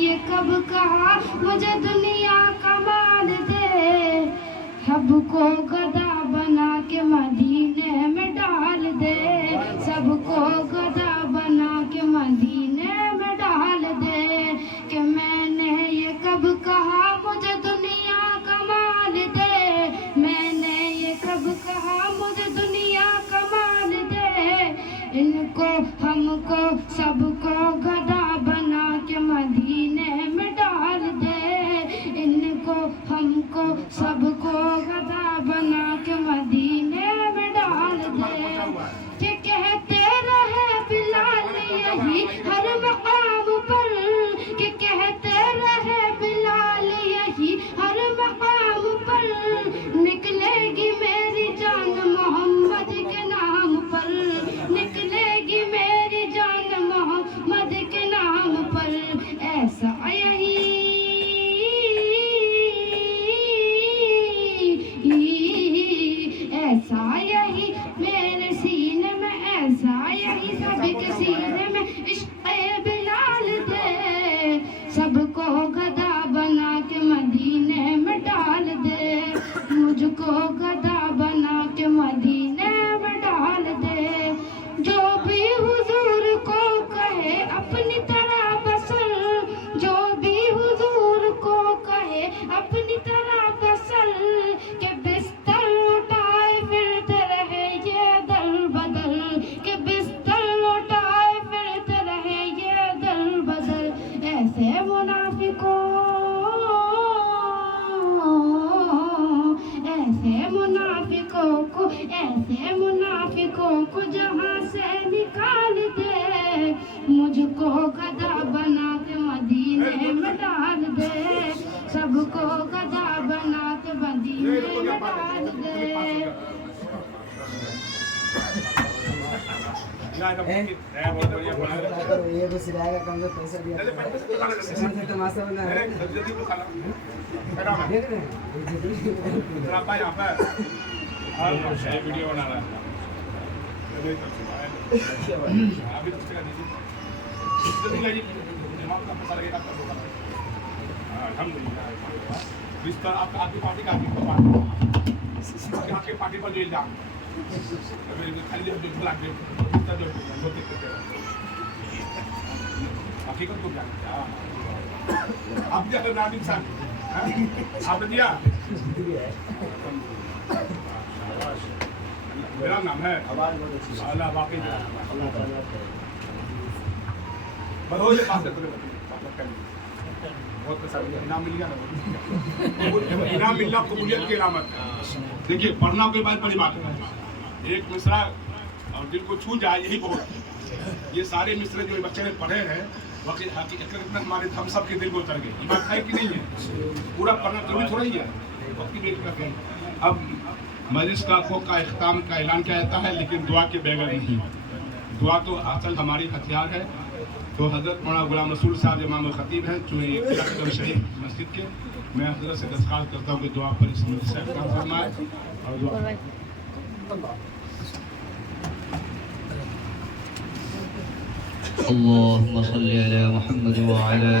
ये कब कहा मुझे दुनिया का माल दे, सबको गधा बना के मदीने में डाल दे, सबको गधा बना के मदीने में डाल दे। कि मैंने ये कब कहा मुझे दुनिया का माल दे, मैंने ये कब कहा मुझे दुनिया का माल दे, इनको हमको सबको गधा बना के मदीने में डाल दे, इनको हमको सबको गधा बना के मदीने में डाल दे। कि कहते रहे बिलाल यही हर मकाम पर, कि कहते रहे बिलाल यही हर मकाम पर, निकलेगी मेरी जान मोहम्मद के नाम पर, निकलेगी मेरी जान मोहम्मद के नाम पर। ऐसा यही ऐसा यही मेरे सीने में, ऐसा यही सबके सीने में इश्क़े बिलाल दे, सबको गधा बना के मदीने में डाल दे, मुझको गधा बना के मदीने में डाल दे। जो भी हुजूर को कहे अपनी तरह बसल, जो भी हुजूर को कहे अपनी तरह बसल, के बिस्तर उठाए फिरते रहे ये दल बदल, के बिस्तर उठाए फिरते रहे ये दल बदल। ऐसे मुनाफिकों, ऐसे मुनाफिकों को, ऐसे मुनाफिकों को जहाँ से निकाल दे, मुझको गधा बना के मदीने में डाल दे, सबको गधा बना के मदीने में डाल दे। ये तो सिलाएगा कम से पैसा दिया तो मास्टर बना है, देख रहे हैं वीडियो बना रहा है अभी बिस्तर आपकी पार्टी का आपकी पार्टी पर जेल जा खाली बुला के हकीकत को क्या आप दिया नादिम साहब आपने दिया। मेरा नाम है अल्लाह बाकी बरोज पास बहुत पैसा इनाम मिल गया ना, इनाम मिलना कबूलियत की इनामत है। देखिए पढ़ना कोई बात बड़ी बात है, एक मिसरा और दिल को छू जाए यही बहुत है। ये सारे मिसरे जो बच्चे ने पढ़े हैं हकीकत में हमारे हम सब के दिल को उतर गए। ये बात है कि नहीं है? पूरा पढ़ना जरूरी थोड़ा ही है, वक्त की बेटी का। अब मजलिस का इख्तिताम का ऐलान किया जाता है, लेकिन दुआ के बगैर नहीं। दुआ तो असल हमारी हथियार है। तो हज़रत मौलाना गुलाम रसूल साहब इमाम खतीब हैं जो एक शरीफ मस्जिद के, मैं हज़रत से दरख्वास्त करता हूँ कि दुआ पर इस मस्जिद से काम फरमाए और दुआ अल्लाहुम्मा सल्ली अला मुहम्मद व अला